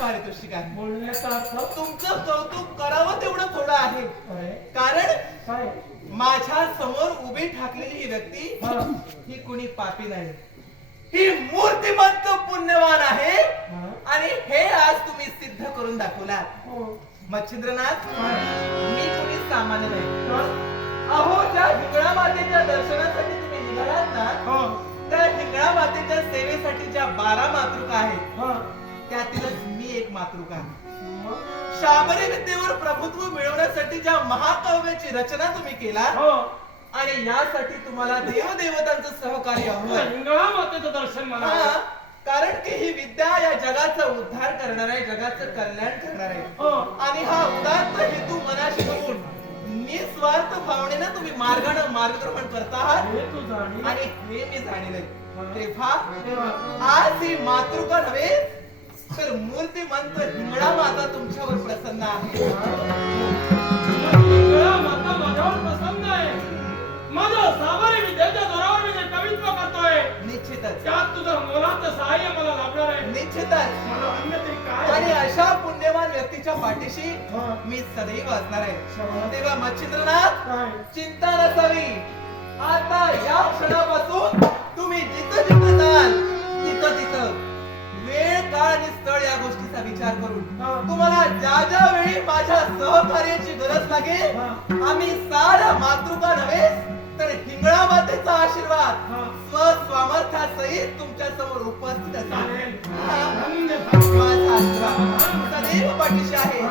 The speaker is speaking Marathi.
पारितोषिक आहे. बोलण्याचा अर्थ तुमचं कौतुक करावं तेवढं थोडं आहे. काय कारण काय माझ्या समोर उभी ठाकलेली ही व्यक्ती हा. ही कुणी पापी नाही, ही मूर्तिमंत पुण्यवान आहे. हा. आणि हे आज तुम्ही सिद्ध करून दाखवलात. हो. मच्छिंद्रनाथ, काय? मी कुणी सामान्य नाही. का? अहो, त्या हिंगळा मातेच्या दर्शनासाठी तुम्ही निघालात ना, हा. त्या हिंगळा मातेच्या सेवेसाठी ज्या 12 मातृका आहेत हा. त्यातीलच मी एक मातृका आहे. मग? शाबरी विद्येवर प्रभुत्व मिळवण्यासाठी ज्या महाकाव्याची रचना तुम्ही केला हो. आणि यासाठी तुम्हाला देवदेवतांचं सहकार्य हवं. हिंगळा मातेचं दर्शन मला हा, कारण की ही विद्या या जगाचा उद्धार करणार आहे, जगाचं कल्याण करणार आहे. हो. आणि हा उदात्त हेतू मनाशी घेऊन निस्वार्थ भावनेनं तुम्ही मार्गानं मार्गक्रमण करता आहात हे तू जाणीव. आणि हे मी जाणीलंय. तेव्हा तेव्हा आज ही मातृका नव्हे तर मूर्तिमंत हिंगळा माता तुमच्यावर प्रसन्न आहे. हिंगळा माता माझ्यावर प्रसन्न आहे. माझं सावरी विद्येच्या जोरावर मी जे कवित्व करतोय निश्चितच त्यात तुझं मोलाचं सहाय्य मला लाभणार आहे. निश्चितच. मला अन्य तरी काय आणि अशा पुण्यवान व्यक्तीच्या पाठीशी हा. मी सदैव असणार आहे. शाबास. तेव्हा मच्छिंद्रनाथ, काय चिंता नसावी. आता या क्षणापासून तुम्ही जिथं जिथं जाल तिथं तिथं वेळ काळ आणि स्थळ या गोष्टीचा विचार करून हा. तुम्हाला ज्या ज्या वेळी माझ्या सहकार्याची गरज लागेल हा. आम्ही साऱ्या मातृका नव्हे तर हिंगळा मातेचा आशीर्वाद हा. स्वसामर्थ्यासहित तुमच्या समोर उपस्थित असेल. चालेल. हा. धन्यवाद. माझा आशीर्वाद सदैव पाठीशी आहे.